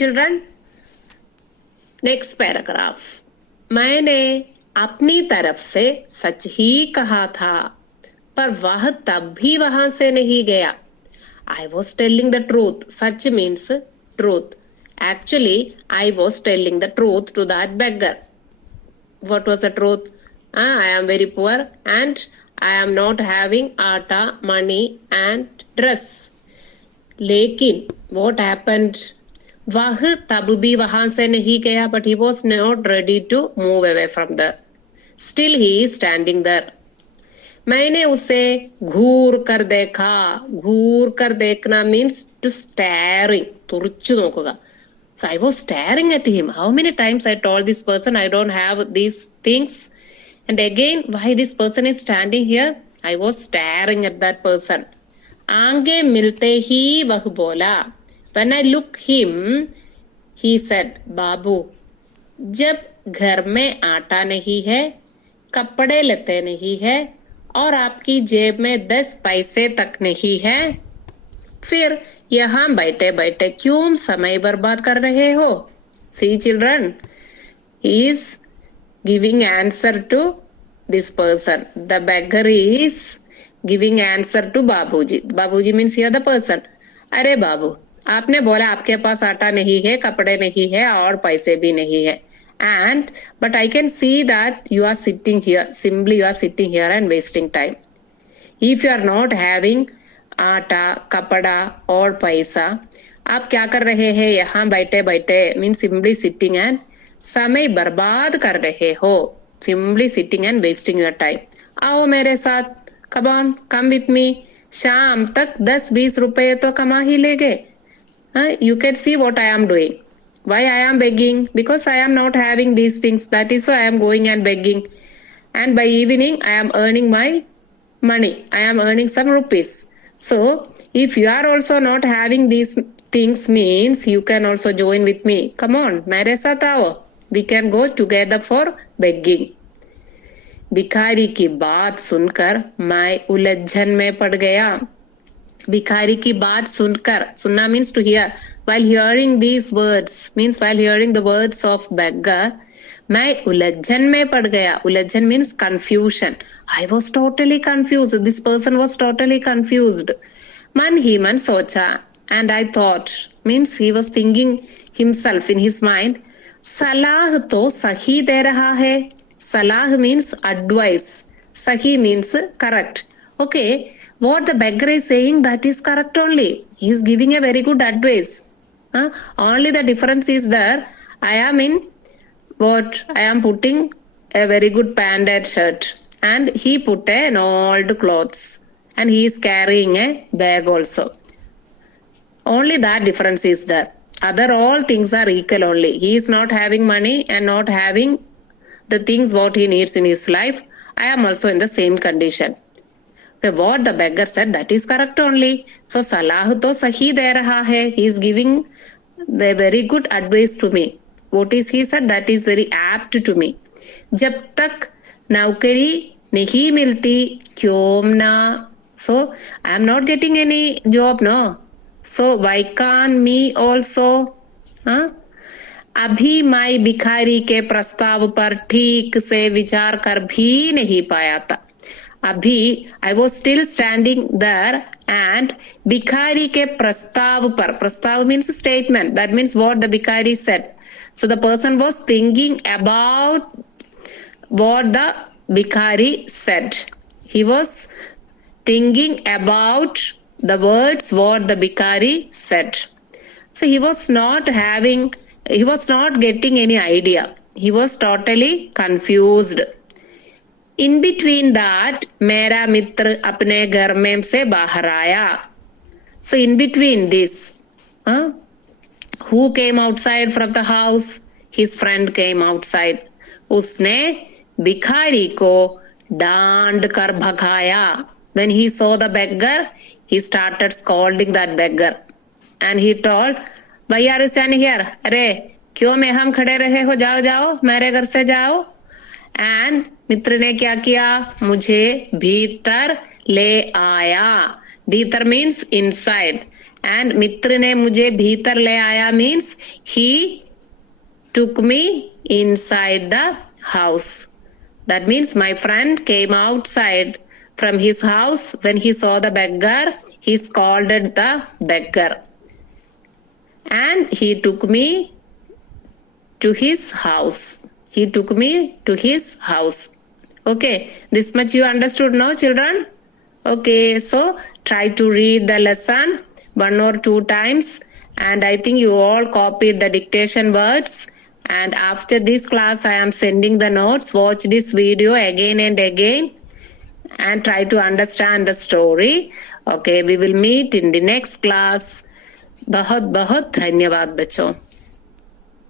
Children, next paragraph. मैंने अपनी तरफ से सच ही कहा था, पर वह तब भी वहां से नहीं गया। I was telling the truth. Such means truth. Actually, I was telling the truth to that beggar. What was the truth? I am very poor and I am not having atta, money and dress. लेकिन what happened? वह तब भी वहां से नहीं गया, but he was not ready to move away from there. Still he is standing there. मैंने उसे घूर कर देखा। घूर कर देखना मीन्स टू स्टेयरिंग, तुरച്ചു നോക്കുക. So I was staring at him. How many times I told this person I don't have these things? And again, why this person is standing here? I was staring at that person. आगे मिलते ही वह बोला. When I look him, he said, बाबू, जब घर में आटा नहीं है, कपड़े लते नहीं है और आपकी जेब में 10 पैसे तक नहीं है, फिर यहाँ बैठे बैठे क्यों समय बर्बाद कर रहे हो? See children, he is giving answer to this person. The beggar is giving answer to बाबूजी. बाबूजी means here the person. अरे बाबू, आपने बोला आपके पास आटा नहीं है, कपड़े नहीं है और पैसे भी नहीं है. But I can see that you are sitting here. Simply you are sitting here and wasting time. If you are not having आटा, कपड़ा और पैसा, आप क्या कर रहे हैं यहाँ बैठे बैठे? Means simply sitting and समय बर्बाद कर रहे हो. Simply sitting and wasting your time. आओ मेरे साथ. Come on, come with me. शाम तक 10-20 रुपए तो कमा ही लेंगे. You can see what I am doing. Why I am begging? Because I am not having these things. That is why I am going and begging. And by evening, I am earning my money. I am earning some rupees. So, if you are also not having these things, means you can also join with me. Come on, मेरे साथ आओ. We can go together for begging. भिखारी की बात सुनकर मैं उलझन में पड़ गया. भिखारी की बात सुनकर, सुनना means to hear. While hearing these words, means while hearing the words of beggar, मैं उलझन में पड़ गया. उलझन means confusion. I was totally confused. This person was totally confused. मन ही मन सोचा, and I thought, means he was thinking himself in his mind. सलाह तो सही दे रहा है. सलाह means advice. सही means correct. Okay, what the beggar is saying, that is correct only. He is giving a very good advice. Only the difference is there. I am putting a very good pant and shirt, and he put an old clothes, and he is carrying a bag also. Only that difference is there. Other all things are equal only. He is not having money and not having the things what he needs in his life. I am also in the same condition. Okay, what the beggar said, that is correct only. So salah to sahi de raha hai. He is giving the very good advice to me. What is he said, that is very apt to me. जब तक नौकरी नहीं मिलती क्यों ना. So I am not getting any job, no. So why can't me also? अभी मैं भिखारी के प्रस्ताव पर ठीक से विचार कर भी नहीं पाया था. अभी I was still standing there and भिखारी के प्रस्ताव पर, प्रस्ताव means statement, that means what the भिखारी said. So the person was thinking about what the भिखारी said. He was thinking about the words what the भिखारी said. So he was not getting any idea. He was totally confused. In between that, मेरा मित्र अपने घर में से बाहर आया. So in between this, who came outside from the house? His friend came outside. उसने भिखारी को डांट कर भगाया. When he saw the beggar, he started scolding that beggar. And he told, why are you standing here? अरे क्यों में हम खड़े रहे हो? जाओ जाओ मेरे घर से जाओ. And मित्र ने क्या किया? मुझे भीतर ले आया. भीतर means inside. एंड मित्र ने मुझे भीतर ले आया means he took me inside the house. That means my friend came outside from his house when he saw the beggar. He scolded the beggar. And he took me to his house. He took me to his house. Okay, this much you understood now, children? Okay, so try to read the lesson 1 or 2 times. And I think you all copied the dictation words. And after this class, I am sending the notes. Watch this video again and again and try to understand the story. Okay, we will meet in the next class. बहुत बहुत धन्यवाद बच्चों.